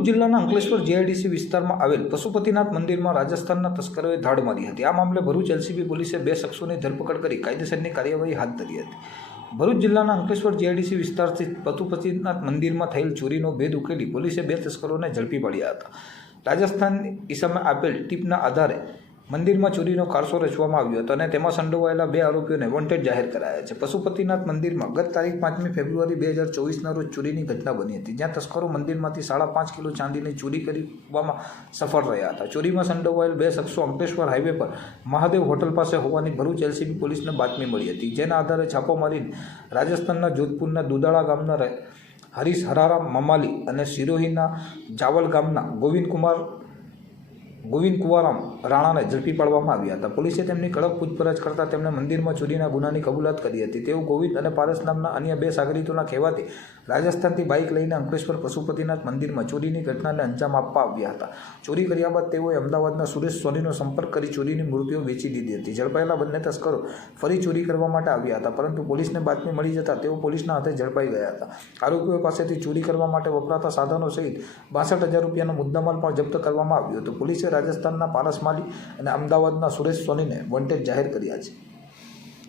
ભરૂચ જિલ્લાના અંકલેશ્વર જીઆઈડીસી વિસ્તારમાં આવેલ પશુપતિનાથ મંદિરમાં રાજસ્થાનના તસ્કરોએ ધાડ મારી હતી. આ મામલે ભરૂચ એલસીબી પોલીસે બે શખ્સોની ધરપકડ કરી કાયદેસરની કાર્યવાહી હાથ ધરી હતી. ભરૂચ જિલ્લાના અંકલેશ્વર જીઆઈડીસી વિસ્તારથી પશુપતિનાથ મંદિરમાં થયેલ ચોરીનો ભેદ ઉકેલી પોલીસે બે તસ્કરોને ઝડપી પાડ્યા હતા. રાજસ્થાન ઈસામાં આપેલ ટીપના આધારે મંદિરમાં ચોરીનો કારસો રચવામાં આવ્યો હતો અને તેમાં સંડોવાયેલા બે આરોપીઓને વોન્ટેડ જાહેર કરાયા છે. પશુપતિનાથ મંદિરમાં ગત તારીખ પાંચમી ફેબ્રુઆરી બે હજાર ચોવીસના રોજ ચોરીની ઘટના બની હતી, જ્યાં તસ્કરો મંદિરમાંથી સાડા પાંચ કિલો ચાંદીની ચોરી કરવામાં સફળ રહ્યા હતા. ચોરીમાં સંડોવાયેલ બે શખ્સો અંકલેશ્વર હાઈવે પર મહાદેવ હોટલ પાસે હોવાની ભરૂચ એલસીબી પોલીસને બાતમી મળી હતી, જેના આધારે છાપો મારીને રાજસ્થાનના જોધપુરના દુદાળા ગામના હરીશ હરારામ મમાલી અને સિરોહીના જાવલ ગામના ગોવિંદ કુમાર ગોવિંદ કુવારામ રાણાને ઝડપી પાડવામાં આવ્યા હતા. પોલીસે તેમની કડક પૂછપરછ કરતા તેમણે મંદિરમાં ચોરીના ગુનાની કબૂલાત કરી હતી. તેઓ ગોવિંદ અને પારસ નામના અન્ય બે સાગરીતોના કહેવાથી રાજસ્થાનથી બાઇક લઈને અંકલેશ્વર પશુપતિનાથ મંદિરમાં ચોરીની ઘટનાને અંજામ આપવા આવ્યા હતા. ચોરી કર્યા બાદ તેઓએ અમદાવાદના સુરેશ સોનીનો સંપર્ક કરી ચોરીની મૂર્તિઓ વેચી દીધી હતી. ઝડપાયેલા બંને તસ્કરો ફરી ચોરી કરવા માટે આવ્યા હતા, પરંતુ પોલીસને બાતમી મળી જતાં તેઓ પોલીસના હાથે ઝડપાઈ ગયા હતા. આરોપીઓ પાસેથી ચોરી કરવા માટે વપરાતા સાધનો સહિત બાસઠ હજાર રૂપિયાનો મુદ્દામાલ પણ જપ્ત કરવામાં આવ્યો હતો. પોલીસે રાજસ્થાનના પારસમાલી અને અમદાવાદના સુરેશ સોનીને વોન્ટેડ જાહેર કર્યા છે.